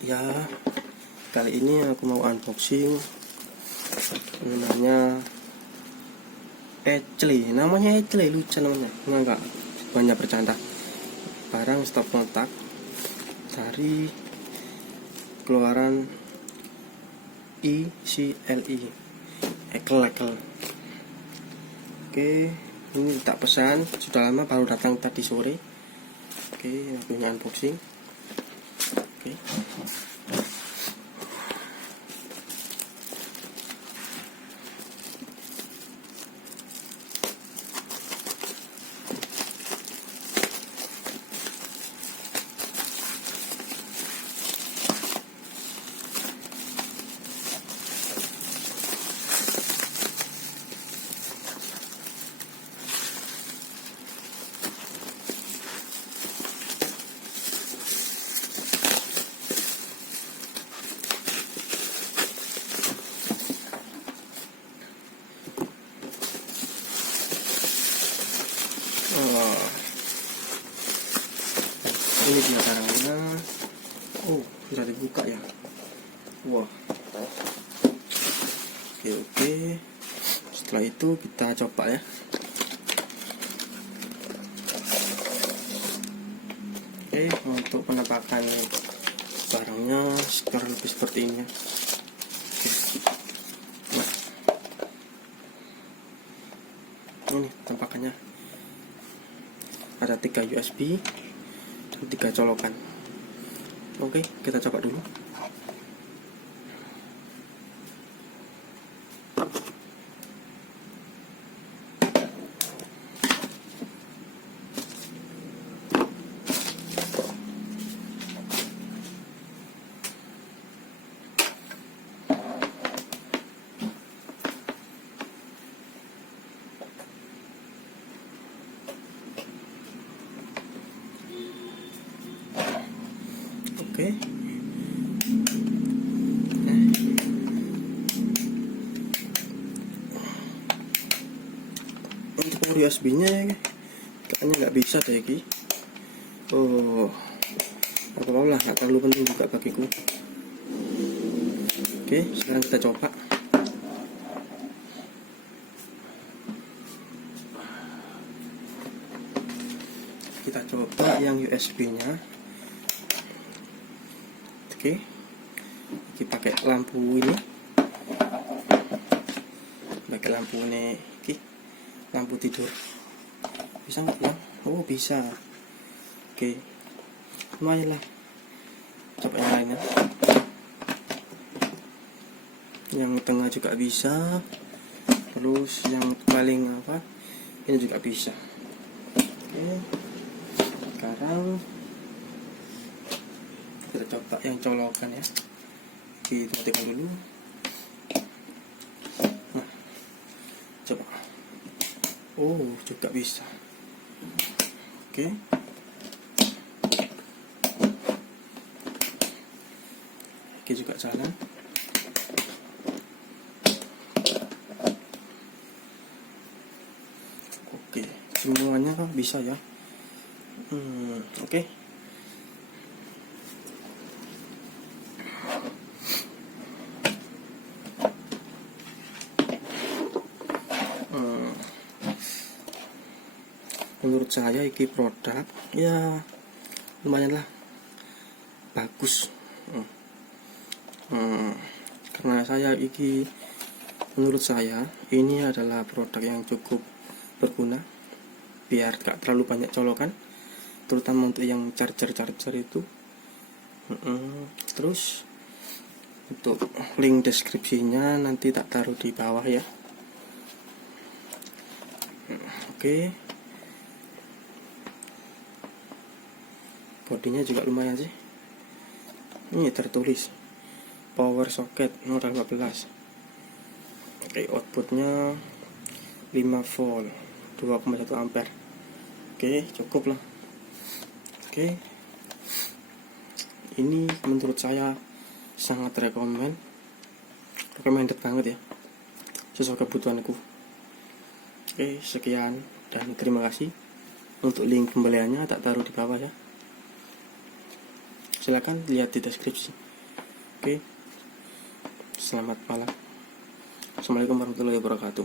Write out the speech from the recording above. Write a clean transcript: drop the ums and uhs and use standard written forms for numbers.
Ya, kali ini aku mau unboxing namanya Echle lucu namanya, enggak banyak bercanda. Barang stop kontak dari keluaran ECLE Echle. Oke, ini tak pesan sudah lama, baru datang tadi sore. Oke, aku ini unboxing. Oke. Ini dia barangnya. Oh, sudah dibuka ya. Wah. Oke. Setelah itu kita coba ya. Oke, untuk penampakan barangnya sekarang lebih seperti ini. Nah, ini tampakannya. Ada 3 USB dan 3 colokan. Oke, kita coba dulu. Oke. Untuk power USB-nya kayaknya nggak bisa deh Ki. Oh, apa-apa lah, nggak terlalu penting juga bagiku. Oke, sekarang kita coba. Kita coba yang USB-nya. Oke, kita pakai lampu ini. Pakai lampu ini, lampu tidur. Bisa nggak ya? Oh, bisa. Oke, lumayan lah. Coba yang lainnya. Yang tengah juga bisa. Terus yang paling ini juga bisa. Oke, sekarang kita coba yang colokan ya. Kita matikan dulu. Nah, coba. Oh, juga bisa. Oke. Oke, juga jalan. Oke, semuanya bisa ya. Oke. Menurut saya iki produk ya lumayan lah, bagus. Karena menurut saya ini adalah produk yang cukup berguna, biar gak terlalu banyak colokan, terutama untuk yang charger itu. Terus untuk link deskripsinya nanti tak taruh di bawah ya. Oke. Bodinya juga lumayan sih. Ini tertulis power socket model 14. Oke, outputnya 5 volt 2,1 ampere. Oke, cukup lah. Oke, ini menurut saya sangat recommended banget ya, sesuai kebutuhanku. Oke, sekian dan terima kasih. Untuk link pembeliannya tak taruh di bawah ya. Silakan lihat di deskripsi. Oke, selamat malam. Assalamualaikum warahmatullahi wabarakatuh.